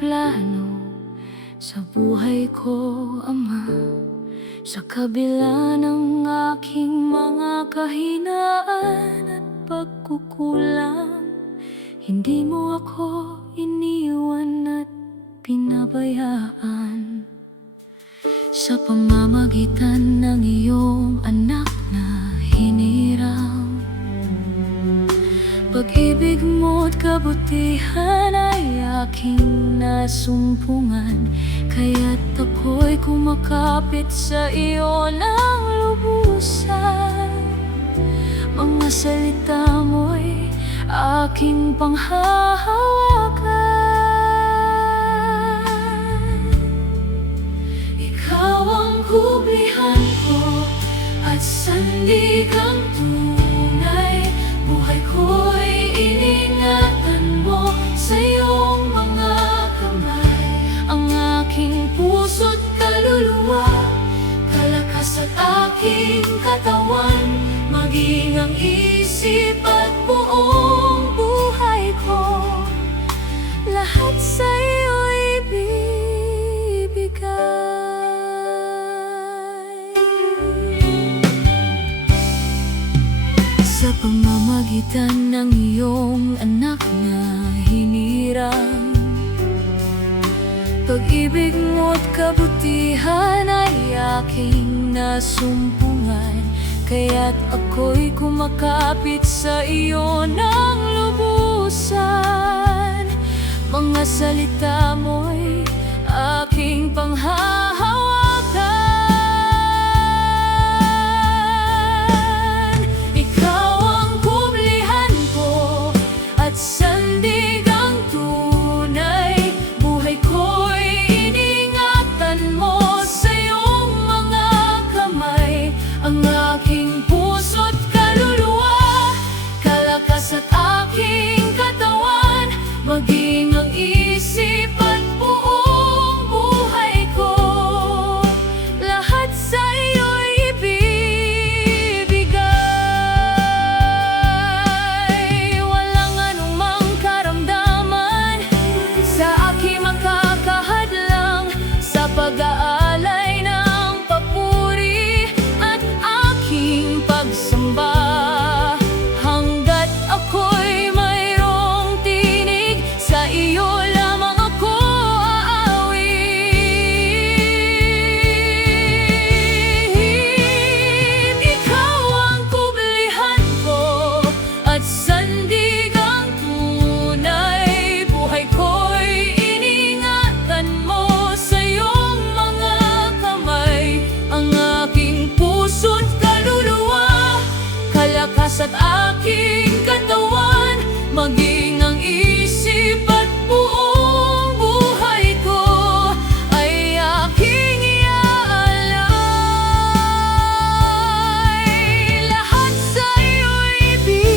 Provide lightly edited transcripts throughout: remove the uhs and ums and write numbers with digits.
plano sa buhay ko, Ama. Sa kabila ng aking mga kahinaan at pagkukulang, hindi mo ako iniwan at pinabayaan. Sa pamamagitan ng iyong anak na hinirang, pag-ibig mo't kabutihan ay aking nasumpungan, kaya't ako'y kumakapit sa iyo ng lubusan. Mga salita mo'y aking panghahawakan. Ikaw ang kublihan ko at sandigang tunay. Buhay ko'y iningatan mo sa iyong mga kamay. Ang aking puso't kaluluwa, kalakas at aking katawan, maging ang isip at buong buhay ko, lahat sa iyo'y ibibigay. Sa pamamagitan ng iyong anak na hinirang, pag-ibig mo't kabutihan ay aking nasumpungan, kaya't ako'y kumakapit sa iyo ng lubusan. Mga salita mo'y aking panghahawakan. Ikaw ang kublihan ko at sandigang tunay. Buhay ko'y iningatan mo sa iyong mga kamay. Ang aking puso't kaluluwa, kalakas at aking katawan, maging ang isip at buong buhay ko, lahat sa iyo'y ibibigay. Walang anumang karamdaman sa aking makakahadlang sa pag-aalay ng papuri at aking pagsamba. Hanggat ako'y mayroong tinig, sa iyo lamang ako aawit. Ikaw ang kublihan ko at sandigang tunay. Buhay ko'y iningatan mo sa iyong mga kamay. Ang aking puso't kaluluwa, kalakas at aking katawan, maging ang isip at buong buhay ko ay aking iaalay. Lahat sa iyo'y ibibigay.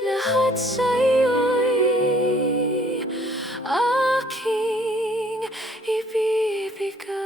Lahat sa iyo'y aking ibibigay.